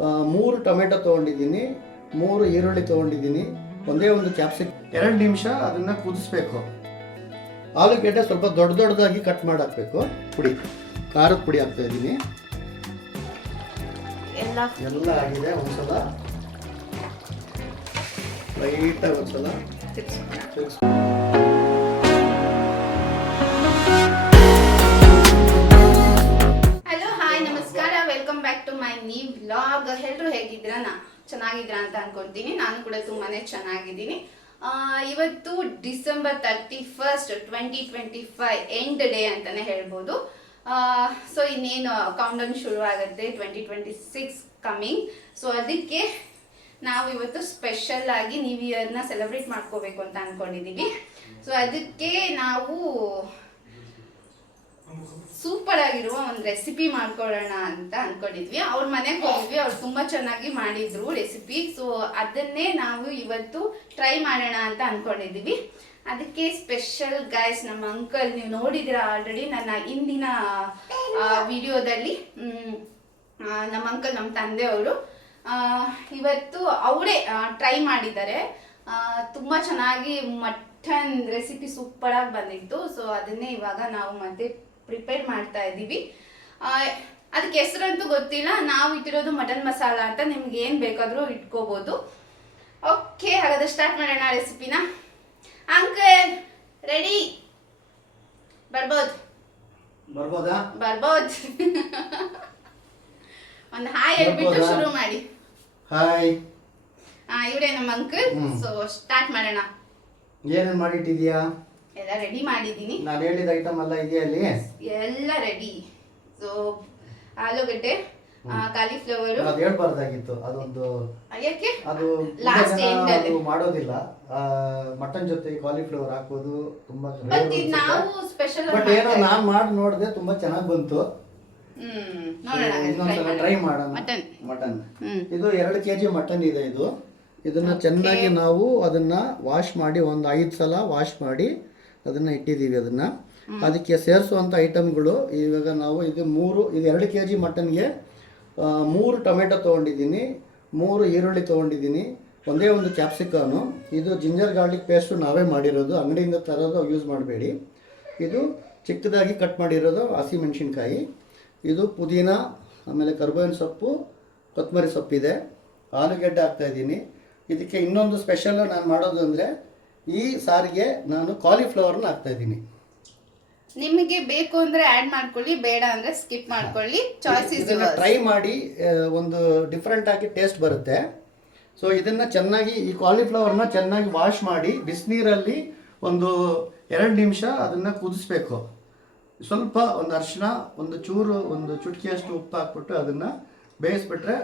3 tomato ತೊಗೊಂಡಿದ್ದೀನಿ, 3 ಈರುಳ್ಳಿ ತೊಗೊಂಡಿದ್ದೀನಿ, ಒಂದೇ ಒಂದು ಕ್ಯಾಪ್ಸಿಕಮ್. 2 ನಿಮಿಷ ಅದನ್ನು ಕುದಿಸ್ಬೇಕು. ಆಲೂಗೆಡ್ಡೆ ಸ್ವಲ್ಪ ದೊಡ್ಡದಾಗಿ ಕಟ್ ಮಾಡಿ ಹಾಕಬೇಕು. ಪುಡಿ, ಖಾರದ ಪುಡಿ ಹಾಕ್ತಾ ಇದ್ದೀನಿ. ಎಲ್ಲ ಆಗಿದೆ. ಒಂದ್ಸಲ ಲೈಟಾಗಿ ಒಂದ್ಸಲ ನ್ಯೂ ವ್ಲಾಗ್. ಎಲ್ಲರೂ ಹೇಗಿದ್ದೀರಾ? ಚೆನ್ನಾಗಿದ್ದೀರಾ ಅಂತ ಅನ್ಕೊಳ್ತೀನಿ. ನಾನು ಕೂಡ ತುಂಬಾನೇ ಚೆನ್ನಾಗಿದ್ದೀನಿ. ಇವತ್ತು ಡಿಸೆಂಬರ್ 31 2025 ಎಂಡ್ ಡೇ ಅಂತಾನೆ ಹೇಳ್ಬೋದು. ಸೊ ಇನ್ನೇನು ಕೌಂಟ್ ಡೌನ್ ಶುರು ಆಗುತ್ತೆ 2026 ಕಮಿಂಗ್. ಸೊ ಅದಕ್ಕೆ ನಾವು ಇವತ್ತು ಸ್ಪೆಷಲ್ ಆಗಿ ನ್ಯೂ ಇಯರ್ನ ಸೆಲೆಬ್ರೇಟ್ ಮಾಡ್ಕೋಬೇಕು ಅಂತ ಅನ್ಕೊಂಡಿದ್ದೀವಿ. ಸೊ ಅದಕ್ಕೆ ನಾವು ಸೂಪರ್ ಆಗಿರುವ ಒಂದು ರೆಸಿಪಿ ಮಾಡ್ಕೊಳ್ಳೋಣ ಅಂತ ಅನ್ಕೊಂಡಿದ್ವಿ. ಅವ್ರ ಮನೆಗೆ ಹೋಗಿದ್ವಿ, ಅವ್ರು ತುಂಬಾ ಚೆನ್ನಾಗಿ ಮಾಡಿದ್ರು ರೆಸಿಪಿ. ಸೊ ಅದನ್ನೇ ನಾವು ಇವತ್ತು ಟ್ರೈ ಮಾಡೋಣ ಅಂತ ಅನ್ಕೊಂಡಿದ್ವಿ. ಅದಕ್ಕೆ ಸ್ಪೆಷಲ್ ಗೈಸ್, ನಮ್ಮ ಅಂಕಲ್, ನೀವು ನೋಡಿದಿರಾ ಆಲ್ರೆಡಿ ನನ್ನ ಇಂದಿನ ವಿಡಿಯೋದಲ್ಲಿ. ನಮ್ಮ ಅಂಕಲ್, ನಮ್ಮ ತಂದೆಯವರು ಇವತ್ತು ಅವರೇ ಟ್ರೈ ಮಾಡಿದ್ದಾರೆ. ತುಂಬಾ ಚೆನ್ನಾಗಿ ಮಟನ್ ರೆಸಿಪಿ ಸೂಪರ್ ಆಗಿ ಬಂದಿತ್ತು. ಸೊ ಅದನ್ನೇ ಇವಾಗ ನಾವು ಮತ್ತೆ ಪ್ರಿಪೇರ್ ಮಾಡ್ತಾ ಇದ್ದೀವಿ. ಅದಕ್ಕೆ ಹೆಸರಂತೂ ಗೊತ್ತಿಲ್ಲ. ನಾವು ಇಟ್ಟಿರೋದು ಮಟನ್ ಮಸಾಲ ಅಂತ. ನಿಮ್ಗೆ ಏನು ಬೇಕಾದರೂ ಇಟ್ಕೋಬೋದು. ಓಕೆ, ಹಾಗಾದ್ರೆ ಸ್ಟಾರ್ಟ್ ಮಾಡೋಣ ರೆಸಿಪಿನ. Uncle ready? ಬರ್ಬೋದಾ? ಬರ್ಬೋದು. ಒಂದು ಹಾಯ್ ಹೇಳ್ಬಿಟ್ಟು ಶುರು ಮಾಡಿ. ಹಾಯ್. ಇವರೇ ನಮ್ಮ ಅಂಕಲ್. ಸೊ ಸ್ಟಾರ್ಟ್ ಮಾಡೋಣ. ಏನೇನು ಮಾಡಿಟ್ಟಿದ್ಯಾ? ಎಲ್ಲ ರೆಡಿ ಮಾಡಿದ್ದೀನಿ. ನಾನು ಹೇಳಿದ ಐಟಮ್ ಎಲ್ಲ ಇದೆಯಾ ಅಲ್ಲಿ? ಎಲ್ಲ ರೆಡಿ. ಸೊ ಆಲೂಗಡ್ಡೆ, ಕಾಲಿಫ್ಲವರ್. ಅದು ಹೇಳ್ಬಾರ್ದಾಗಿತ್ತು. ಅದೊಂದು ಯಾಕೆ? ಅದು ಲಾಸ್ಟ್ ಎಂಡ್ ಅಲ್ಲಿ ಮಾಡೋದಿಲ್ಲ. ಮಟನ್ ಜೊತೆ ಕಾಲಿಫ್ಲವರ್ ಹಾಕೋದು ತುಂಬಾ ನಾವು ಸ್ಪೆಷಲ್. ಬಟ್ ಏನೋ ನಾನು ಮಾಡಿ ನೋಡಿದೆ, ತುಂಬಾ ಚೆನ್ನಾಗಿ ಬಂತು. ಇನ್ನೊಂದ್ಸಲ ಟ್ರೈ ಮಾಡೋಣ. ಮಟನ್ ಇದು 2 kg ಮಟನ್ ಇದೆ. ಇದನ್ನ ಚೆನ್ನಾಗಿ ನಾವು ಅದನ್ನ ವಾಶ್ ಮಾಡಿ, ಒಂದು 5 ಸಲ ವಾಶ್ ಮಾಡಿ ಅದನ್ನ ಇಟ್ಟಿದ್ದೀವಿ. ಅದಕ್ಕೆ ಸೇರಿಸುವಂಥ ಐಟಮ್ಗಳು ಇವಾಗ ನಾವು ಇದು 2 kg ಮಟನ್ಗೆ 3 ಟೊಮೆಟೊ ತೊಗೊಂಡಿದ್ದೀನಿ, 3 ಈರುಳ್ಳಿ ತೊಗೊಂಡಿದ್ದೀನಿ, ಒಂದೇ ಒಂದು ಕ್ಯಾಪ್ಸಿಕನು. ಇದು ಜಿಂಜರ್ ಗಾರ್ಲಿಕ್ ಪೇಸ್ಟು ನಾವೇ ಮಾಡಿರೋದು, ಅಂಗಡಿಯಿಂದ ತರೋದು ಯೂಸ್ ಮಾಡಬೇಡಿ. ಇದು ಚಿಕ್ಕದಾಗಿ ಕಟ್ ಮಾಡಿರೋದು ಹಸಿಮೆಣಸಿನ್ಕಾಯಿ. ಇದು ಪುದೀನ, ಆಮೇಲೆ ಕರ್ಬೇವಿನ ಸೊಪ್ಪು, ಕೊತ್ತಂಬರಿ ಸೊಪ್ಪಿದೆ. ಆಲೂಗೆಡ್ಡೆ ಹಾಕ್ತಾಯಿದ್ದೀನಿ. ಇದಕ್ಕೆ ಇನ್ನೊಂದು ಸ್ಪೆಷಲ್ ನಾನು ಮಾಡೋದು ಅಂದರೆ, ಈ ಸಾರಿಗೆ ನಾನು ಕಾಲಿಫ್ಲವರ್ನ ಹಾಕ್ತಾಯಿದ್ದೀನಿ. ನಿಮಗೆ ಬೇಕು ಅಂದರೆ ಆ್ಯಡ್ ಮಾಡ್ಕೊಳ್ಳಿ, ಬೇಡ ಅಂದರೆ ಸ್ಕಿಪ್ ಮಾಡ್ಕೊಳ್ಳಿ. Choice is yours. ಟ್ರೈ ಮಾಡಿ, ಒಂದು ಡಿಫ್ರೆಂಟ್ ಆಗಿ ಟೇಸ್ಟ್ ಬರುತ್ತೆ. ಸೊ ಇದನ್ನು ಚೆನ್ನಾಗಿ, ಈ ಕಾಲಿಫ್ಲವರ್ನ ಚೆನ್ನಾಗಿ ವಾಶ್ ಮಾಡಿ ಬಿಸಿನೀರಲ್ಲಿ ಒಂದು 2 ನಿಮಿಷ ಅದನ್ನು ಕುದಿಸ್ಬೇಕು. ಸ್ವಲ್ಪ ಒಂದು ಅರಿಶಿನ, ಒಂದು ಚೂರು, ಒಂದು ಚುಟಕಿಯಷ್ಟು ಉಪ್ಪು ಹಾಕ್ಬಿಟ್ಟು ಅದನ್ನು ಬೇಯಿಸ್ಬಿಟ್ರೆ,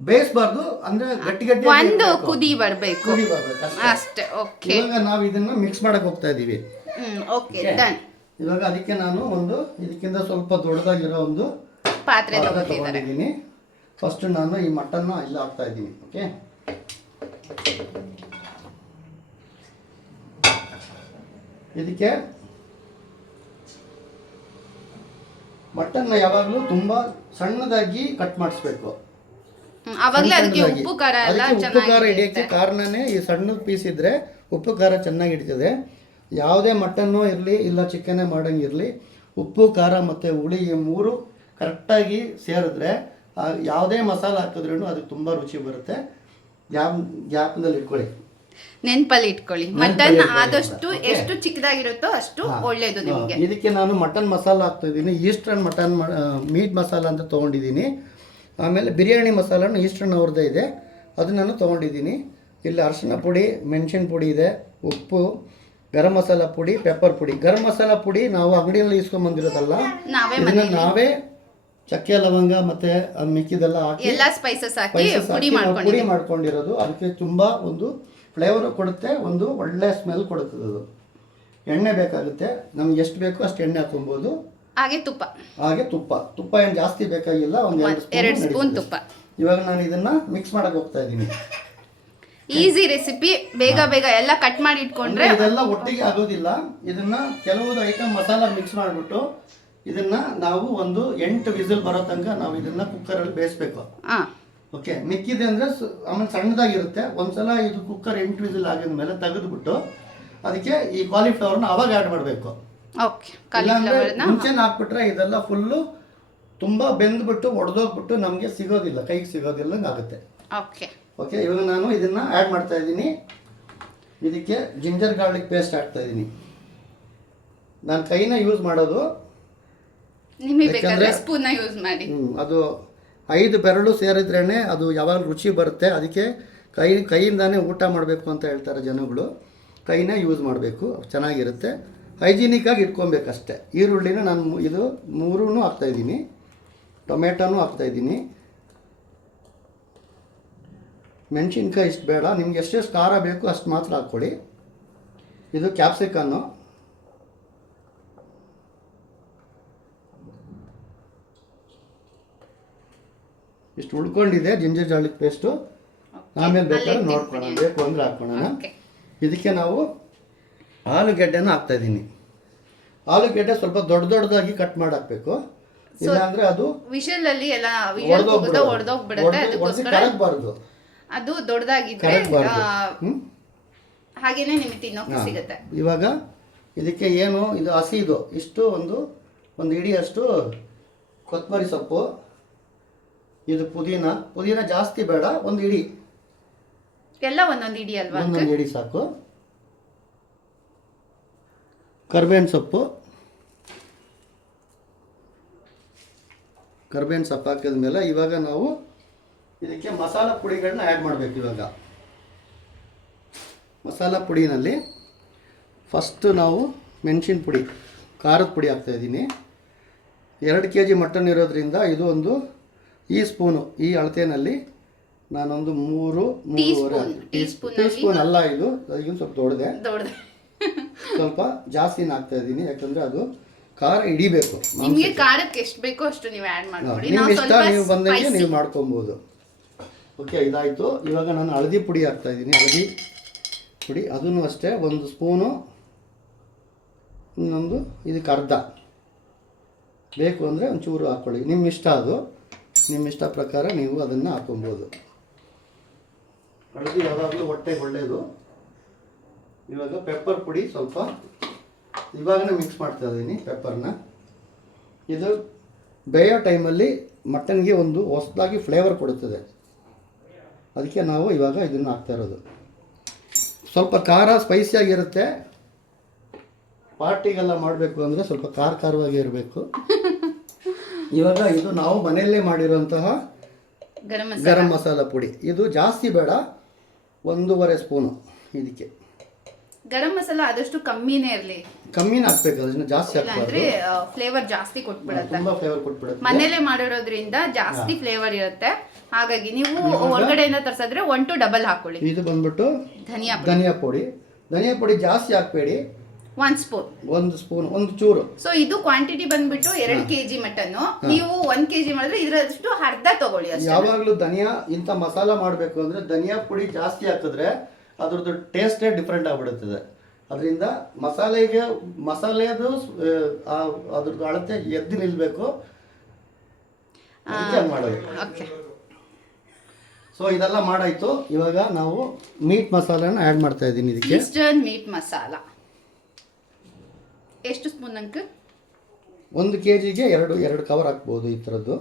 ಬೇಯಿಸಬಾರ್ದು ಅಂದ್ರೆ ಗಟ್ಟಿ ಒಂದು ಕುದಿ ಬರಬೇಕು ಅಷ್ಟೇ. ಓಕೆ, ಇವಾಗ ನಾವು ಇದನ್ನ ಮಿಕ್ಸ್ ಮಾಡಕ್ಕೆ ಹೋಗ್ತಾ ಇದ್ದೀವಿ. Okay, done. ಇವಾಗ ಅದಕ್ಕೆ ನಾನು ಒಂದು ಇದಕ್ಕಿಂತ ಸ್ವಲ್ಪ ದೊಡ್ಡದಾಗಿರೋ ಒಂದು ಪಾತ್ರೆ ತಗೊಂಡಿದ್ದೀನಿ. ಫಸ್ಟ್ ನಾನು ಈ ಮಟನ್ನ ಇಲ್ಲಿ ಹಾಕ್ತಾ ಇದ್ದೀನಿ. ಓಕೆ, ಇದಕ್ಕೆ ಮಟನ್ನ ಯಾವಾಗಲೂ ತುಂಬಾ ಸಣ್ಣದಾಗಿ ಕಟ್ ಮಾಡಿಸ್ಬೇಕು. ಉಪ್ಪು ಖಾರ ಹಿಡಿಯೋಕ್ಕೆ ಕಾರಣನೇ ಈ ಸಣ್ಣ ಪೀಸ್ ಇದ್ರೆ ಉಪ್ಪು ಖಾರ ಚೆನ್ನಾಗಿ ಹಿಡಿತದೆ. ಯಾವುದೇ ಮಟನ್ನು ಇರಲಿ ಇಲ್ಲ ಚಿಕನ್ನೇ ಮಾಡೋಂಗಿರಲಿ, ಉಪ್ಪು ಖಾರ ಮತ್ತು ಹುಳಿ ಈ 3 ಕರೆಕ್ಟಾಗಿ ಸೇರಿದ್ರೆ ಯಾವುದೇ ಮಸಾಲ ಹಾಕಿದ್ರೂ ಅದಕ್ಕೆ ತುಂಬ ರುಚಿ ಬರುತ್ತೆ. ಗ್ಯಾಪ್ನಲ್ಲಿ ಇಟ್ಕೊಳ್ಳಿ, ನೆನಪಲ್ಲಿ ಇಟ್ಕೊಳ್ಳಿ. ಮಟನ್ ಆದಷ್ಟು ಎಷ್ಟು ಚಿಕ್ಕದಾಗಿರುತ್ತೋ ಅಷ್ಟು ಒಳ್ಳೇದು ನಿಮಗೆ. ಇದಕ್ಕೆ ನಾನು ಮಟನ್ ಮಸಾಲ ಹಾಕ್ತಾ ಇದ್ದೀನಿ. ಈಸ್ಟರ್ನ್ ಮಟನ್ ಮೀಟ್ ಮಸಾಲ ಅಂತ ತೊಗೊಂಡಿದ್ದೀನಿ. ಆಮೇಲೆ ಬಿರಿಯಾನಿ ಮಸಾಲನು ಈಸ್ಟರ್ನ್ ಅವ್ರದ್ದೇ ಇದೆ, ಅದು ನಾನು ತೊಗೊಂಡಿದ್ದೀನಿ. ಇಲ್ಲಿ ಅರಿಶಿನ ಪುಡಿ, ಮೆಣಸಿನ ಪುಡಿ ಇದೆ, ಉಪ್ಪು, ಗರಂ ಮಸಾಲ ಪುಡಿ, ಪೆಪ್ಪರ್ ಪುಡಿ. ಗರಂ ಮಸಾಲ ಪುಡಿ ನಾವು ಅಂಗಡಿಯಲ್ಲಿ ಇಸ್ಕೊಂಡ್ಬಂದಿರೋದಲ್ಲ, ನಾವೇ ಚಕ್ಕೆ ಲವಂಗ ಮತ್ತೆ ಮಿಕ್ಕಿದೆಲ್ಲ ಹಾಕಿ ಎಲ್ಲ ಸ್ಪೈಸಸ್ ಹಾಕಿ ಪುಡಿ ಮಾಡ್ಕೊಂಡಿರೋದು. ಅದಕ್ಕೆ ತುಂಬ ಒಂದು ಫ್ಲೇವರು ಕೊಡುತ್ತೆ, ಒಂದು ಒಳ್ಳೆ ಸ್ಮೆಲ್ ಕೊಡುತ್ತದೆ. ಅದು ಎಣ್ಣೆ ಬೇಕಾಗುತ್ತೆ, ನಮ್ಗೆ ಎಷ್ಟು ಬೇಕೋ ಅಷ್ಟು ಎಣ್ಣೆ ಹಾಕೊಬೋದು. ಹಾಗೆ ತುಪ್ಪ ಏನು ಜಾಸ್ತಿ ಬೇಕಾಗಿಲ್ಲ, ಒಂದು 2 ಸ್ಪೂನ್ ತುಪ್ಪ. ಇವಾಗ ನಾನು ಇದನ್ನ ಮಿಕ್ಸ್ ಮಾಡಕ್ಕೆ ಹೋಗ್ತಾ ಇದ್ದೀನಿ. ಈಸಿ ರೆಸಿಪಿ, ಬೇಗ ಎಲ್ಲ ಕಟ್ ಮಾಡಿ ಇಟ್ಕೊಂಡ್ರೆ ಇದೆಲ್ಲ ಒಟ್ಟಿಗೆ ಆಗೋದಿಲ್ಲ. ಇದನ್ನ ಕೆಲವೊಂದು ಐಟಮ್ ಮಸಾಲ ಮಿಕ್ಸ್ ಮಾಡಿಬಿಟ್ಟು ಇದನ್ನ ನಾವು ಒಂದು 8 ವಿಸಿಲ್ ಬರೋ ತನಕ ನಾವು ಇದನ್ನ ಕುಕ್ಕರಲ್ಲಿ ಬೇಯಿಸ್ಬೇಕು. ಓಕೆ, ಮಿಕ್ಕಿದೆ ಅಂದರೆ ಆಮೇಲೆ ಸಣ್ಣದಾಗಿರುತ್ತೆ. ಒಂದ್ಸಲ ಇದು ಕುಕ್ಕರ್ 8 ವಿಸಿಲ್ ಆಗಿದ ಮೇಲೆ ತೆಗೆದುಬಿಟ್ಟು ಅದಕ್ಕೆ ಈ ಕಾಲಿಫ್ಲವರ್ನ ಅವಾಗ ಆ್ಯಡ್ ಮಾಡಬೇಕು. ಓಕೆ, ಕಾಲಿಫ್ಲವರ್ನ ಮುಂಚೆನೇ ಹಾಕ್ಬಿಟ್ರೆ ಇದೆಲ್ಲ ಫುಲ್ಲು ತುಂಬ ಬೆಂದ್ಬಿಟ್ಟು ಒಡೆದೋಗ್ಬಿಟ್ಟು ನಮಗೆ ಸಿಗೋದಿಲ್ಲ, ಕೈಗೆ ಸಿಗೋದಿಲ್ಲ ಆಗುತ್ತೆ. ಓಕೆ ಓಕೆ, ಇವಾಗ ನಾನು ಇದನ್ನು ಆ್ಯಡ್ ಮಾಡ್ತಾ ಇದ್ದೀನಿ. ಇದಕ್ಕೆ ಜಿಂಜರ್ ಗಾರ್ಲಿಕ್ ಪೇಸ್ಟ್ ಹಾಕ್ತಾ ಇದ್ದೀನಿ. ನಾನು ಕೈನ ಯೂಸ್ ಮಾಡೋದು, ನಿಮಗೆ ಬೇಕಾದ್ರೆ ಸ್ಪೂನ್ನ ಯೂಸ್ ಮಾಡಿ. ಅದು 5 ಬೆರಳು ಸೇರಿದ್ರೇ ಅದು ಯಾವಾಗ ರುಚಿ ಬರುತ್ತೆ. ಅದಕ್ಕೆ ಕೈಯಿಂದಾನೇ ಊಟ ಮಾಡಬೇಕು ಅಂತ ಹೇಳ್ತಾರೆ ಜನಗಳು. ಕೈನೇ ಯೂಸ್ ಮಾಡಬೇಕು, ಚೆನ್ನಾಗಿರುತ್ತೆ. ಹೈಜಿನಿಕ್ಕಾಗಿ ಇಟ್ಕೊಬೇಕಷ್ಟೆ. ಈರುಳ್ಳಿನ ನಾನು ಇದು 3 ಹಾಕ್ತಾಯಿದ್ದೀನಿ, ಟೊಮೆಟೊನೂ ಹಾಕ್ತಾಯಿದ್ದೀನಿ, ಮೆಣಸಿನ್ಕಾಯಿ ಇಷ್ಟು ಬೇಡ, ನಿಮ್ಗೆ ಎಷ್ಟೆಷ್ಟು ಖಾರ ಬೇಕು ಅಷ್ಟು ಮಾತ್ರ ಹಾಕ್ಕೊಳ್ಳಿ. ಇದು ಕ್ಯಾಪ್ಸಿಕನ್ನು, ಇಷ್ಟು ಉಳ್ಕೊಂಡಿದೆ ಜಿಂಜರ್ ಗಾರ್ಲಿಕ್ ಪೇಸ್ಟು. ಆಮೇಲೆ ಬೇಕಾದ್ರೆ ನೋಡ್ಕೊಳ್ಳೋಣ, ಬೇಕು ಅಂದರೆ ಹಾಕ್ಕೊಳ್ಳೋಣ. ಇದಕ್ಕೆ ನಾವು ಆಲೂಗೆಡ್ಡೆನ ಹಾಕ್ತಾಯಿದ್ದೀನಿ. ಆಲೂಗೆಡ್ಡೆ ಸ್ವಲ್ಪ ದೊಡ್ಡದಾಗಿ ಕಟ್ ಮಾಡಿ ಹಾಕಬೇಕು, ಇಲ್ಲಾಂದ್ರೆ ಅದು ವಿಷಲಲ್ಲಿ ಎಲ್ಲ ಒಡೆದೋಗ್ಬಿಡುತ್ತೆ. ಅದಕ್ಕೋಸ್ಕರ ಕರಗಬಾರ್ದು, ಅದು ದೊಡ್ಡದಾಗಿದ್ರೆ ಹಾಗೇನೆ ನಿಮಗೆ ತಿನ್ನೋಕೆ ಸಿಗುತ್ತೆ. ಇವಾಗ ಇದಕ್ಕೆ ಏನು ಇದು ಹಸಿದು ಇಷ್ಟು ಒಂದು ಇಡಿಯಷ್ಟು ಕೊತ್ತಂಬರಿ ಸೊಪ್ಪು, ಇದು ಪುದೀನ ಜಾಸ್ತಿ ಬೇಡ, ಒಂದು ಇಡಿ, ಎಲ್ಲ ಒಂದೊಂದು ಇಡಿ ಅಲ್ವಾ? ಒಂದೊಂದು ಇಡಿ ಸಾಕು. ಕರ್ಬೇವಿನ ಸೊಪ್ಪು ಹಾಕಿದ ಮೇಲೆ ಇವಾಗ ನಾವು ಇದಕ್ಕೆ ಮಸಾಲ ಪುಡಿಗಳನ್ನ ಆ್ಯಡ್ ಮಾಡಬೇಕು. ಇವಾಗ ಮಸಾಲ ಪುಡಿನಲ್ಲಿ ಫಸ್ಟು ನಾವು ಮೆಣಸಿನ ಪುಡಿ, ಖಾರದ ಪುಡಿ ಹಾಕ್ತಾಯಿದ್ದೀನಿ. 2 kg ಮಟನ್ ಇರೋದ್ರಿಂದ ಇದು ಒಂದು ಈ ಸ್ಪೂನು, ಈ ಅಳತೆನಲ್ಲಿ ನಾನೊಂದು 3-3.5 ಟೀ ಸ್ಪೂನ್ ಅಲ್ಲ, ಇದು ಅದಕ್ಕಿಂತ ಸ್ವಲ್ಪ ದೊಡ್ಡದೆ, ಸ್ವಲ್ಪ ಜಾಸ್ತಿನ ಹಾಕ್ತಾ ಇದ್ದೀನಿ. ಯಾಕಂದರೆ ಅದು ಖಾರ ಹಿಡಿಬೇಕು. ನಿಮಗೆ ಖಾರಕ್ಕೆ ಎಷ್ಟು ಬೇಕೋ ಅಷ್ಟು ನೀವು ಆ್ಯಡ್ ಮಾಡ್ಕೊಳ್ಳಿ, ನಿಮ್ಮ ಇಷ್ಟ, ನೀವು ಬಂದಂಗೆ ನೀವು ಮಾಡ್ಕೊಬೋದು. ಓಕೆ, ಇದಾಯಿತು. ಇವಾಗ ನಾನು ಹಳದಿ ಪುಡಿ ಹಾಕ್ತಾ ಇದ್ದೀನಿ. ಹಳದಿ ಪುಡಿ ಅದನ್ನು ಅಷ್ಟೇ 1 ಸ್ಪೂನು, ಇನ್ನೊಂದು ಇದಕ್ಕೆ ಅರ್ಧ, ಬೇಕು ಅಂದರೆ ಒಂಚೂರು ಹಾಕ್ಕೊಳ್ಳಿ, ನಿಮ್ಮ ಇಷ್ಟ. ಅದು ನಿಮ್ಮ ಇಷ್ಟ ಪ್ರಕಾರ ನೀವು ಅದನ್ನು ಹಾಕೊಬೋದು. ಹಳದಿ ಯಾವಾಗಲೂ ಹೊಟ್ಟೆಗೆ ಒಳ್ಳೆಯದು. ಇವಾಗ ಪೆಪ್ಪರ್ ಪುಡಿ ಸ್ವಲ್ಪ ಇವಾಗನೇ ಮಿಕ್ಸ್ ಮಾಡ್ತಾ ಇದ್ದೀನಿ ಪೆಪ್ಪರ್ನ. ಇದು ಬೇಯೋ ಟೈಮಲ್ಲಿ ಮಟನ್ಗೆ ಒಂದು ಹೊಸದಾಗಿ ಫ್ಲೇವರ್ ಕೊಡುತ್ತದೆ, ಅದಕ್ಕೆ ನಾವು ಇವಾಗ ಇದನ್ನು ಹಾಕ್ತಾ ಇರೋದು. ಸ್ವಲ್ಪ ಖಾರ ಸ್ಪೈಸಿಯಾಗಿರುತ್ತೆ. ಪಾರ್ಟಿಗೆಲ್ಲ ಮಾಡಬೇಕು ಅಂದರೆ ಸ್ವಲ್ಪ ಖಾರವಾಗಿ ಇರಬೇಕು. ಇವಾಗ ಇದು ನಾವು ಮನೆಯಲ್ಲೇ ಮಾಡಿರುವಂತಹ ಗರಂ ಮಸಾಲ ಪುಡಿ, ಇದು ಜಾಸ್ತಿ ಬೇಡ, 1.5 ಸ್ಪೂನು. ಇದಕ್ಕೆ ಗರಂ ಮಸಾಲ ಆದಷ್ಟು ಕಮ್ಮಿನೇ ಇರಲಿ, ಕಮ್ಮಿನೇ ಹಾಕ್ಬೇಕು, ಅದನ್ನ ಜಾಸ್ತಿ ಹಾಕ್ಬಾರ್ದು, ಫ್ಲೇವರ್ ಜಾಸ್ತಿ ಕೊಟ್ಬಿಡುತ್ತೆ. ತುಂಬಾ ಫ್ಲೇವರ್ ಕೊಟ್ಬಿಡುತ್ತೆ. ಮನೇಲೆ ಮಾಡಿರೋದ್ರಿಂದ ಜಾಸ್ತಿ ಫ್ಲೇವರ್ ಇರುತ್ತೆ. ಹಾಗಾಗಿ ನೀವು ಹೊರಗಡೆಯಿಂದ ತರಿಸಿದ್ರೆ 1 to double ಹಾಕೊಳ್ಳಿ. ಇದು ಬಂದ್ಬಿಟ್ಟು ಧನಿಯಾ ಪುಡಿ ಜಾಸ್ತಿ ಹಾಕ್ಬೇಡಿ, 1 ಸ್ಪೂನ್, 1 ಸ್ಪೂನ್, ಒಂದು ಚೂರು. ಸೊ ಇದು ಕ್ವಾಂಟಿಟಿ ಬಂದ್ಬಿಟ್ಟು 2 kg ಮಟನ್, ನೀವು 1 kg ಮಾಡಿದ್ರೆ ಇದರಷ್ಟು ಅರ್ಧ ತಗೊಳ್ಳಿ ಅಷ್ಟೇ. ಯಾವಾಗಲೂ ಧನಿಯಾ ಇಂಥ ಮಸಾಲ ಮಾಡಬೇಕು ಅಂದ್ರೆ ಧನಿಯಾ ಪುಡಿ ಜಾಸ್ತಿ ಹಾಕಿದ್ರೆ ಅದ್ರದ್ದು ಟೇಸ್ಟೇ ಡಿಫ್ರೆಂಟ್ ಆಗಿಬಿಡುತ್ತದೆ. ಅದರಿಂದ ಮಸಾಲೆದು ಅದ್ರದ್ದು ಅಳತೆ ಎದ್ದು ನಿಲ್ಬೇಕು, ಅದಕ್ಕೆ ಮಾಡೋದು. ಸೊ ಇದೆಲ್ಲ ಮಾಡಾಯ್ತು. ಇವಾಗ ನಾವು ಮೀಟ್ ಮಸಾಲಾನ ಆ್ಯಡ್ ಮಾಡ್ತಾ ಇದ್ದೀನಿ. ಇದಕ್ಕೆ ಈಸ್ಟರ್ನ್ ಮೀಟ್ ಮಸಾಲ ಎಷ್ಟು ಸ್ಪೂನ್ ಅಂಕ? 1 kgಗೆ 2 ಕವರ್ ಹಾಕ್ಬೋದು ಈ ಥರದ್ದು.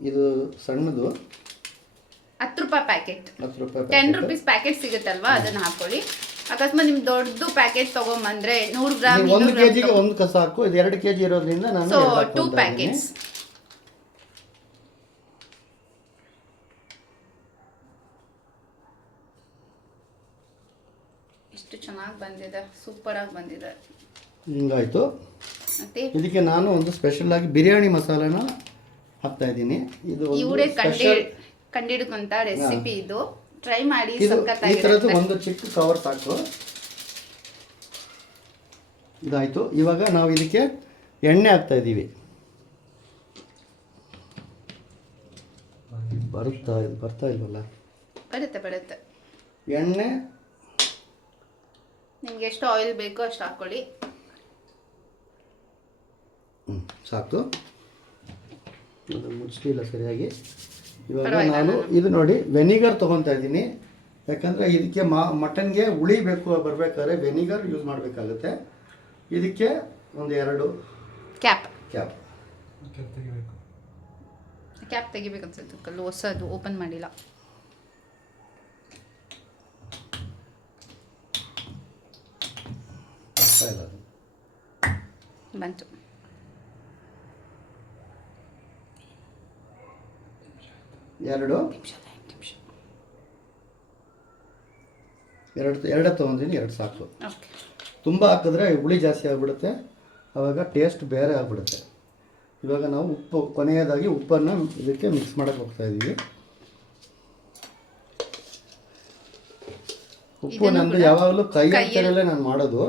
ಇದು ಸಣ್ಣದು 10 ರೂಪಾಯಿ ಪ್ಯಾಕೆಟ್, 10 ರೂಪೀಸ್ ಪ್ಯಾಕೆಟ್ ಸಿಗುತ್ತಲ್ವಾ, ಅದನ್ನ ಹಾಕೊಳ್ಳಿ. ಅಕಸ್ಮಾತ್ ನಿಮ್ ದೊಡ್ಡದು ಪ್ಯಾಕೆಟ್ ತಗೊಂಬಂದ್ರೆ 100 ಗ್ರಾಮ್, 1 kgಗೆ 1 ಕಸ ಹಾಕು. ಇದು 2 kg ಇರೋದ್ರಿಂದ ನಾನು 2 ಪ್ಯಾಕೆಟ್ಸ್. ಎಷ್ಟು ಚೆನ್ನಾಗಿ ಬಂದಿದೆ, ಸೂಪರ್ ಆಗಿ ಬಂದಿದೆ. ಹಿಂಗಾಯ್ತು. ಇದಕ್ಕೆ ನಾನು ಒಂದು ಸ್ಪೆಷಲ್ ಆಗಿ ಬಿರಿಯಾನಿ ಮಸಾಲಾನ ಹಾಕ್ತಾ ಇದ್ದೀನಿ. ಇದು ಇವರೇ ಕಂಡಿಡ್ಕೊಂತ ರೆಸಿಪಿ, ಇದು ಟ್ರೈ ಮಾಡಿ. ಈ ಥರದ್ದು ಒಂದು ಚಿಕ್ಕ ಕವರ್ ಸಾಕು. ಇದಾಯಿತು. ಇವಾಗ ನಾವು ಇದಕ್ಕೆ ಎಣ್ಣೆ ಹಾಕ್ತಾ ಇದ್ದೀವಿ. ಬರ್ತಾ ಇಲ್ವಲ್ಲ? ಬರುತ್ತೆ. ಎಣ್ಣೆ ನಿಮ್ಗೆ ಎಷ್ಟು ಆಯಿಲ್ ಬೇಕೋ ಅಷ್ಟು ಹಾಕೊಳ್ಳಿ. ಸಾಕು, ಅದು ಮುಚ್ಚಲಿಲ್ಲ ಸರಿಯಾಗಿ. ಇವಾಗ ನಾನು ಇದು ನೋಡಿ ವೆನಿಗರ್ ತೊಗೊತಾ ಇದ್ದೀನಿ, ಯಾಕಂದರೆ ಇದಕ್ಕೆ ಮಟನ್ಗೆ ಹುಳಿ ಬರಬೇಕಾದ್ರೆ ವೆನಿಗರ್ ಯೂಸ್ ಮಾಡಬೇಕಾಗುತ್ತೆ. ಇದಕ್ಕೆ ಒಂದು 2 ಕ್ಯಾಪ್ ತೆಗಿಬೇಕು ಅನ್ಸುತ್ತೆ, ಕಲ್ಲು ಹೊಸದು ಓಪನ್ ಮಾಡಿಲ್ಲ. ಬಂತು. ಎರಡು ತೊಗೊಂತೀನಿ, 2 ಸಾಕು. ತುಂಬ ಹಾಕಿದ್ರೆ ಹುಳಿ ಜಾಸ್ತಿ ಆಗಿಬಿಡುತ್ತೆ, ಆವಾಗ ಟೇಸ್ಟ್ ಬೇರೆ ಆಗಿಬಿಡುತ್ತೆ. ಇವಾಗ ನಾವು ಕೊನೆಯದಾಗಿ ಉಪ್ಪನ್ನು ಇದಕ್ಕೆ ಮಿಕ್ಸ್ ಮಾಡೋಕ್ಕೆ ಹೋಗ್ತಾ ಇದ್ದೀವಿ. ಉಪ್ಪು ನಂದು ಯಾವಾಗಲೂ ಕೈಯಲ್ಲೇ ನಾನು ಮಾಡೋದು.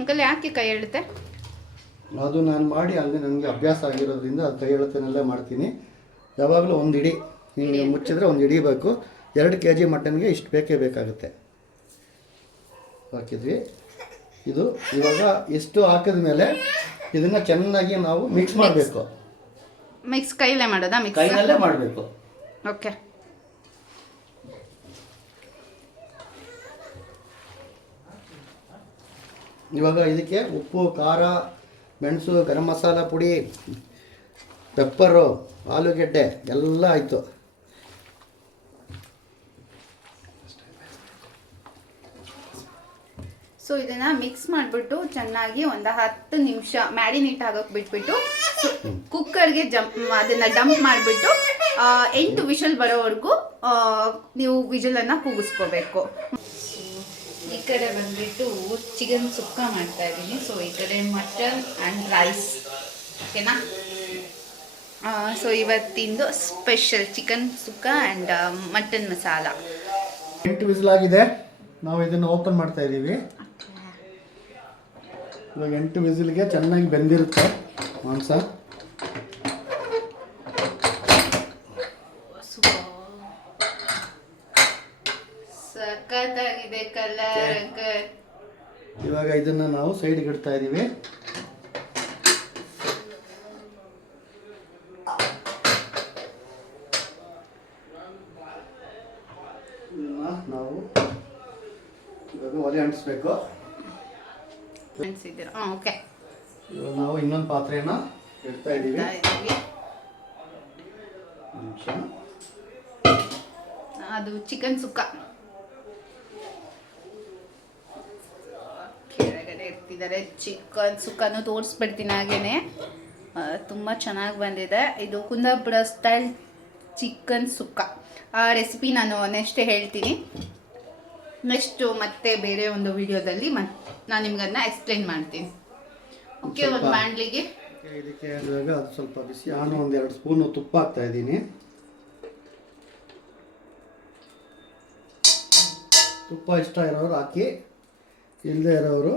ಅಂಕಲ್ ಯಾಕೆ ಕೈ ಎಳುತ್ತೆ? ಅದು ನಾನು ಮಾಡಿ ಹಂಗೆ ನನಗೆ ಅಭ್ಯಾಸ ಆಗಿರೋದ್ರಿಂದ ಅದು ಕೈ ಎಳುತ್ತನೆಲ್ಲ ಮಾಡ್ತೀನಿ. ಯಾವಾಗಲೂ ಒಂದು ಇಡೀ ಹಿಂಗೆ ಮುಚ್ಚಿದ್ರೆ ಒಂದು ಇಡೀ ಬೇಕು. 2 kg ಮಟನ್ಗೆ ಇಷ್ಟು ಬೇಕೇ ಬೇಕಾಗುತ್ತೆ. ಹಾಕಿದ್ವಿ. ಇದು ಇವಾಗ ಇಷ್ಟು ಹಾಕಿದ ಮೇಲೆ ಇದನ್ನು ಚೆನ್ನಾಗಿ ನಾವು ಮಿಕ್ಸ್ ಮಾಡಬೇಕು. ಕೈಯಲ್ಲೇ ಮಾಡೋದಾ? ಕೈಯಲ್ಲೇ ಮಾಡಬೇಕು. ಓಕೆ. ಇವಾಗ ಇದಕ್ಕೆ ಉಪ್ಪು, ಖಾರ, ಮೆಣಸು, ಗರಂ ಮಸಾಲ ಪುಡಿ, ಪೆಪ್ಪರು, ಆಲೂಗೆಡ್ಡೆ ಎಲ್ಲ ಆಯಿತು. ಸೊ ಇದನ್ನು ಮಿಕ್ಸ್ ಮಾಡಿಬಿಟ್ಟು ಚೆನ್ನಾಗಿ ಒಂದು 10 ನಿಮಿಷ ಮ್ಯಾರಿನೇಟ್ ಆಗೋಕ್ಕೆ ಬಿಟ್ಬಿಟ್ಟು ಕುಕ್ಕರ್ಗೆ ಅದನ್ನು ಡಂಪ್ ಮಾಡಿಬಿಟ್ಟು 8 ವಿಷಲ್ ಬರೋವರೆಗೂ ನೀವು ವಿಷಲನ್ನು ಕೂಗಿಸ್ಕೋಬೇಕು. ಈ ಕಡೆ ಬಂದ್ಬಿಟ್ಟು ಚಿಕನ್ ಸುಕ್ಕ ಮಾಡ್ತಾ ಇದ್ದೀನಿ. ಸೊ ಈ ಕಡೆ ಮಟನ್ ಆ್ಯಂಡ್ ರೈಸ್, ಓಕೆನಾ? ಸೊ ಇವತ್ತಿಂದು special chicken sukka and mutton masala. 8 whistle ಆಗಿದೆ. ನಾವು ಇದನ್ನು ಓಪನ್ ಮಾಡ್ತಾ ಇದ್ದೀವಿ. ಇವಾಗ 8 ವಿಸಿಲ್ಗೆ ಚೆನ್ನಾಗಿ ಬೆಂದಿರುತ್ತೆ ಮಾಂಸ. ಸಖತ್ತಾಗಿದೆ ಕಲರ್. ಇವಾಗ ಇದನ್ನು ನಾವು ಸೈಡ್ಗೆ ಇಡ್ತಾ ಇದ್ದೀವಿ. ನಾವು ಇವಾಗ ಒಲೆ ಅಂಟಿಸ್ಬೇಕು. ಓಕೆ. ಇವಾಗ ನಾವು ಇನ್ನೊಂದು ಪಾತ್ರೆನ ಇಡ್ತಾ ಇದ್ದೀವಿ. ಅದು ಚಿಕನ್ ಸುಕ್ಕ ಕೆಳಗಡೆ ಇರ್ತಿದ್ದಾರೆ. ಚಿಕನ್ ಸುಕ್ಕನೂ ತೋರಿಸ್ಬಿಡ್ತೀನಿ ಹಾಗೇನೆ. ತುಂಬ ಚೆನ್ನಾಗಿ ಬಂದಿದೆ. ಇದು ಕುಂದಾಪುರ ಸ್ಟೈಲ್ ಚಿಕನ್ ಸುಕ್ಕ. ಆ ರೆಸಿಪಿ ನಾನು ನೆಕ್ಸ್ಟ್ ಹೇಳ್ತೀನಿ. ನೆಕ್ಸ್ಟು ಮತ್ತೆ ಬೇರೆ ಒಂದು ವಿಡಿಯೋದಲ್ಲಿ ನಾನು ನಿಮ್ಗೆ ಅದನ್ನ ಎಕ್ಸ್ಪ್ಲೈನ್ ಮಾಡ್ತೀನಿ. ಓಕೆ. ಒಂದು ಬಾಣಲಿಗೆ ಇದಕ್ಕೆ ಇವಾಗ ಅದು ಸ್ವಲ್ಪ ಬಿಸಿ. ನಾನು 1-2 ಸ್ಪೂನು ತುಪ್ಪ ಹಾಕ್ತಾ ಇದ್ದೀನಿ. ತುಪ್ಪ ಇಷ್ಟ ಇರೋರು ಹಾಕಿ, ಇಲ್ಲದೆ ಇರೋರು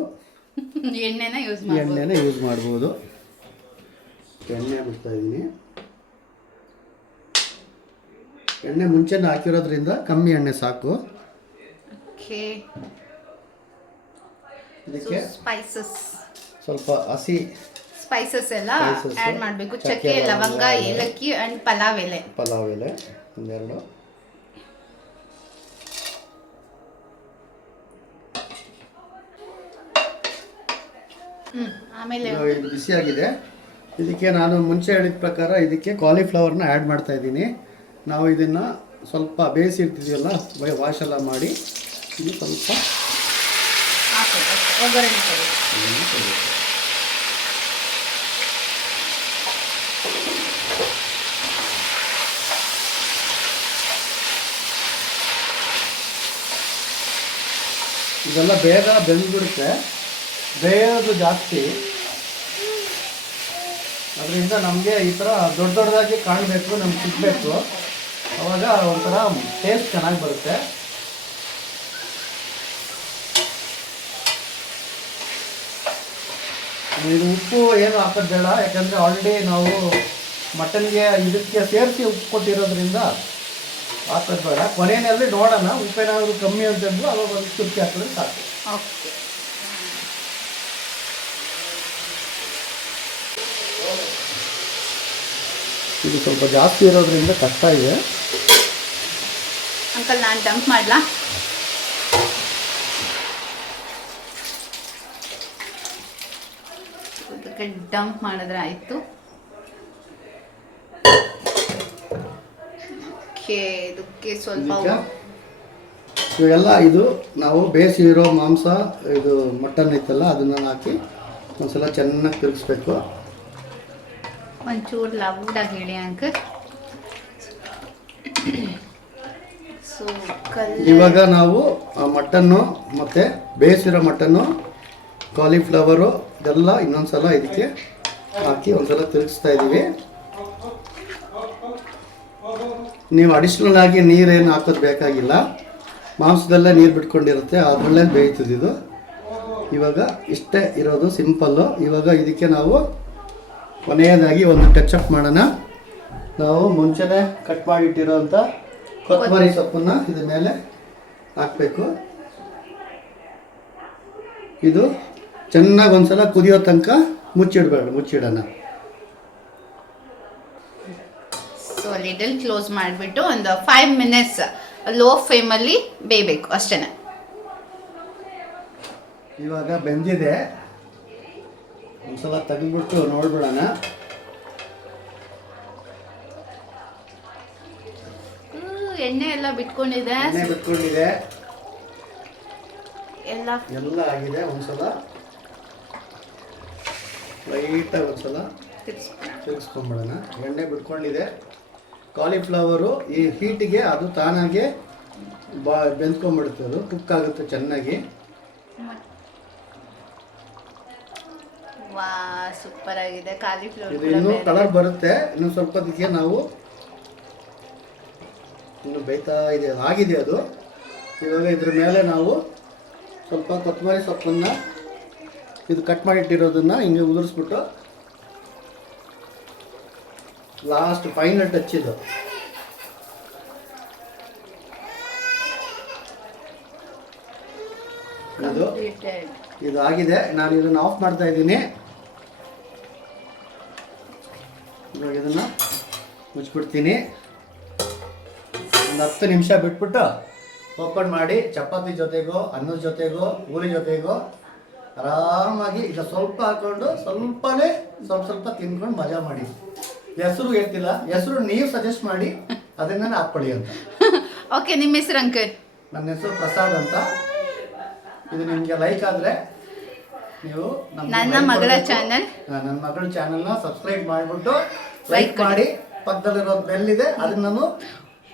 ಎಣ್ಣೆನ ಯೂಸ್ ಮಾಡ್ಬೋದು. ಎಣ್ಣೆ ಬಿಡ್ತಾ ಇದ್ದೀನಿ. ಎಣ್ಣೆ ಮುಂಚೆನೇ ಹಾಕಿರೋದ್ರಿಂದ ಕಮ್ಮಿ ಎಣ್ಣೆ ಸಾಕು. ಓಕೆ. ಇದಕ್ಕೆ ಸ್ಪೈಸಸ್, ಸ್ವಲ್ಪ ಹಸಿ ಸ್ಪೈಸಸ್ ಎಲ್ಲ ಆ್ಯಡ್ ಮಾಡಬೇಕು. ಚಕ್ಕೆ, ಲವಂಗ, ಏಲಕ್ಕಿ ಆ್ಯಂಡ್ ಪಲಾವ್ ಎಲೆ 1-2. ಆಮೇಲೆ ಇದು ಬಿಸಿಯಾಗಿದೆ. ಇದಕ್ಕೆ ನಾನು ಮುಂಚೆ ಹೇಳಿದ ಪ್ರಕಾರ ಇದಕ್ಕೆ ಕಾಲಿಫ್ಲವರ್ನ ಆ್ಯಡ್ ಮಾಡ್ತಾ ಇದ್ದೀನಿ. ನಾವು ಇದನ್ನು ಸ್ವಲ್ಪ ಬೇಯಿಸಿರ್ತಿದ್ದೀವಲ್ಲ, ವಾಶ್ ಎಲ್ಲ ಮಾಡಿ ಇದು ಸ್ವಲ್ಪ ಒಗ್ಗರಣೆ ಇದೆಲ್ಲ ಬೇಗ ಬೆಂದ್ಬಿಡುತ್ತೆ. ಬೇಯೋದು ಜಾಸ್ತಿ, ಅದರಿಂದ ನಮಗೆ ಈ ಥರ ದೊಡ್ಡದಾಗಿ ಕಾಣಬೇಕು, ನಮ್ಗೆ ಸಿಗಬೇಕು. ಅವಾಗ ಒಂಥರ ಟೇಸ್ಟ್ ಚೆನ್ನಾಗಿ ಬರುತ್ತೆ. ಇದು ಉಪ್ಪು ಏನು ಹಾಕೋದು ಬೇಡ, ಯಾಕಂದರೆ ಆಲ್ರೆಡಿ ನಾವು ಮಟನ್ಗೆ ಇದಕ್ಕೆ ಸೇರಿಸಿ ಉಪ್ಪು ಕೊಟ್ಟಿರೋದ್ರಿಂದ ಹಾಕೋದು ಬೇಡ. ಕೊನೆಯಲ್ಲಿ ನೋಡೋಣ, ಉಪ್ಪೇನಾದರೂ ಕಮ್ಮಿ ಅಂತಂದ್ರೆ ಅವಾಗ ಒಂದು ಚುರುಕಿ ಹಾಕಿದ್ರೆ ಸಾಕು. ಓಕೆ. ಇದು ಸ್ವಲ್ಪ ಜಾಸ್ತಿ ಇರೋದ್ರಿಂದ ಕಷ್ಟ ಇದೆ. ಅಂಕಲ್ ನಾನು ಡಂಪ್ ಮಾಡಲಾ? ಇದಕ್ಕೆ ಡಂಪ್ ಮಾಡಿದ್ರೆ ಆಯಿತು. ಓಕೆ, ಇದಕ್ಕೆ ಸ್ವಲ್ಪ ಇವೆಲ್ಲ ಇದು ನಾವು ಬೇಯಿಸಿರೋ ಮಾಂಸ, ಇದು ಮಟನ್ ಇತ್ತಲ್ಲ ಅದನ್ನು ಹಾಕಿ ಒಂದ್ಸಲ ಚೆನ್ನಾಗಿ ತಿರುಗಿಸ್ಬೇಕು. ಒಂಚೂರು ಲೌಡಾಗಿ ಹೇಳಿ ಅಂಕಲ್. ಸೊ ಇವಾಗ ನಾವು ಮಟನ್ನು ಮತ್ತು ಬೇಯಿಸಿರೋ ಮಟನ್ನು, ಕಾಲಿಫ್ಲವರು ಇದೆಲ್ಲ ಇನ್ನೊಂದ್ಸಲ ಇದಕ್ಕೆ ಹಾಕಿ ಒಂದ್ಸಲ ತಿರುಗಿಸ್ತಾ ಇದ್ದೀವಿ. ನೀವು ಅಡಿಷ್ನಲ್ ಆಗಿ ನೀರೇನು ಹಾಕೋದು ಬೇಕಾಗಿಲ್ಲ, ಮಾಂಸದಲ್ಲೇ ನೀರು ಬಿಟ್ಕೊಂಡಿರುತ್ತೆ, ಅದರಲ್ಲೇ ಬೇಯ್ತದೆ ಇದು. ಇವಾಗ ಇಷ್ಟೇ ಇರೋದು, ಸಿಂಪಲ್ಲು. ಇವಾಗ ಇದಕ್ಕೆ ನಾವು ಕೊನೆಯದಾಗಿ ಒಂದು ಟಚ್ ಅಪ್ ಮಾಡೋಣ. ನಾವು ಮುಂಚೆನೇ ಕಟ್ ಮಾಡಿಟ್ಟಿರೋಂಥ ಕೊತ್ತಂಬರಿ ಸೊಪ್ಪನ್ನು ಇದ್ರ ಮೇಲೆ ಹಾಕಬೇಕು. ಇದು ಚೆನ್ನಾಗಿ ಒಂದ್ಸಲ ಕುದಿಯೋ ತನಕ ಮುಚ್ಚಿಡೋಣ. ಸೊ ಲಿಡಲ್ ಕ್ಲೋಸ್ ಮಾಡಿಬಿಟ್ಟು ಒಂದು 5 ಮಿನಿಟ್ಸ್ ಲೋ ಫ್ಲೇಮಲ್ಲಿ ಬೇಯಬೇಕು ಅಷ್ಟೇ. ಇವಾಗ ಬೆಂದಿದೆ, ಒಂದ್ಸಲ ತೆಗೆದ್ಬಿಟ್ಟು ನೋಡ್ಬಿಡೋಣ. ಎಣ್ಣೆ ಎಲ್ಲ ಬಿಟ್ಕೊಂಡಿದೆ ಎಲ್ಲ ಆಗಿದೆ. ಒಂದ್ಸಲ ಲೈಟಾಗಿ ಒಂದ್ಸಲ ತಿರುಗಿಸ್ಕೊಂಡ್ಬಿಡೋಣ. ಎಣ್ಣೆ ಬಿಟ್ಕೊಂಡಿದೆ. ಕಾಲಿಫ್ಲವರು ಈ ಹೀಟಿಗೆ ಅದು ತಾನಾಗೆ ಬೆಂದ್ಕೊಂಡ್ಬಿಡುತ್ತೆ, ಅದು ಕುಕ್ ಆಗುತ್ತೆ ಚೆನ್ನಾಗಿ. ವಾ, ಸೂಪರ್ ಆಗಿದೆ ಕಾಲಿಫ್ಲವರ್. ಇದು ಇನ್ನೂ ಕಲರ್ ಬರುತ್ತೆ, ಇನ್ನು ಸ್ವಲ್ಪ ಅದಕ್ಕೆ ನಾವು ಇನ್ನು ಬೇಯ್ತಾ ಇದೆ, ಆಗಿದೆ ಅದು. ಇವಾಗ ಇದ್ರ ಮೇಲೆ ನಾವು ಸ್ವಲ್ಪ ಕೊತ್ತಂಬರಿ ಸೊಪ್ಪನ್ನು, ಇದು ಕಟ್ ಮಾಡಿಟ್ಟಿರೋದನ್ನು ಹಿಂಗೆ ಉದುರಿಸ್ಬಿಟ್ಟು ಲಾಸ್ಟ್ ಫೈನಲ್ ಟಚ್ ಇದು. ಇದು ಆಗಿದೆ. ನಾನು ಇದನ್ನು ಆಫ್ ಮಾಡ್ತಾ ಇದ್ದೀನಿ. ಇವಾಗ ಇದನ್ನು ಮುಚ್ಚಿಬಿಡ್ತೀನಿ. ಒಂದು 10 ನಿಮಿಷ ಬಿಟ್ಬಿಟ್ಟು ಓಪನ್ ಮಾಡಿ ಚಪಾತಿ ಜೊತೆಗೋ, ಅನ್ನದ ಜೊತೆಗೋ, ಪೂರಿ ಜೊತೆಗೋ ಆರಾಮಾಗಿ ಈಗ ಸ್ವಲ್ಪ ಹಾಕ್ಕೊಂಡು ಸ್ವಲ್ಪ ತಿನ್ಕೊಂಡು ಮಜಾ ಮಾಡಿ. ಹೆಸರು ಹೇಳ್ತಿಲ್ಲ, ಹೆಸರು ನೀವು ಸಜೆಸ್ಟ್ ಮಾಡಿ, ಅದನ್ನ ಹಾಕ್ಕೊಳ್ಳಿ ಅಂತ. ಓಕೆ, ನಿಮ್ಮ ಹೆಸರು ಅಂಕಲ್? ನನ್ನ ಹೆಸರು ಪ್ರಸಾದ್ ಅಂತ. ಇದು ನಿಮಗೆ ಲೈಕ್ ಆದರೆ ನೀವು ನನ್ನ ಮಗಳ ಚಾನಲ್ನ ಸಬ್ಸ್ಕ್ರೈಬ್ ಮಾಡಿಬಿಟ್ಟು ಲೈಕ್ ಮಾಡಿ, ಪಕ್ಕದಲ್ಲಿರೋ ಬೆಲ್ ಇದೆ ಅದನ್ನು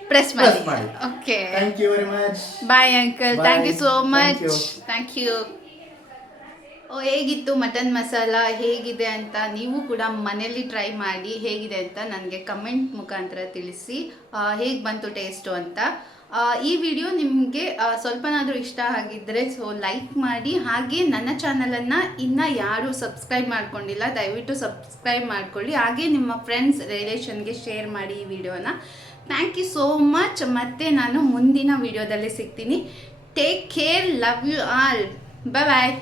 ಪ್ರೆಸ್ ಮಾಡಿ. Okay, thank you very much. Bye uncle. Thank you so much. Thank you. ಹೇಗಿತ್ತು ಮಟನ್ ಮಸಾಲ, ಹೇಗಿದೆ ಅಂತ ನೀವು ಕೂಡ ಮನೇಲಿ ಟ್ರೈ ಮಾಡಿ, ಹೇಗಿದೆ ಅಂತ ನನಗೆ ಕಮೆಂಟ್ ಮುಖಾಂತರ ತಿಳಿಸಿ, ಹೇಗೆ ಬಂತು ಟೇಸ್ಟು ಅಂತ. ಈ ವಿಡಿಯೋ ನಿಮಗೆ ಸ್ವಲ್ಪನಾದರೂ ಇಷ್ಟ ಆಗಿದ್ದರೆ ಲೈಕ್ ಮಾಡಿ. ಹಾಗೆ ನನ್ನ ಚಾನಲನ್ನು ಇನ್ನೂ ಯಾರು ಸಬ್ಸ್ಕ್ರೈಬ್ ಮಾಡ್ಕೊಂಡಿಲ್ಲ, ದಯವಿಟ್ಟು ಸಬ್ಸ್ಕ್ರೈಬ್ ಮಾಡ್ಕೊಳ್ಳಿ. ಹಾಗೆ ನಿಮ್ಮ ಫ್ರೆಂಡ್ಸ್ ರಿಲೇಷನ್ಗೆ ಶೇರ್ ಮಾಡಿ ಈ ವಿಡಿಯೋನ. Thank you so much. ಮತ್ತೆ ನಾನು ಮುಂದಿನ ವಿಡಿಯೋದಲ್ಲಿ ಸಿಗ್ತೀನಿ. Take care, love you all, bye bye.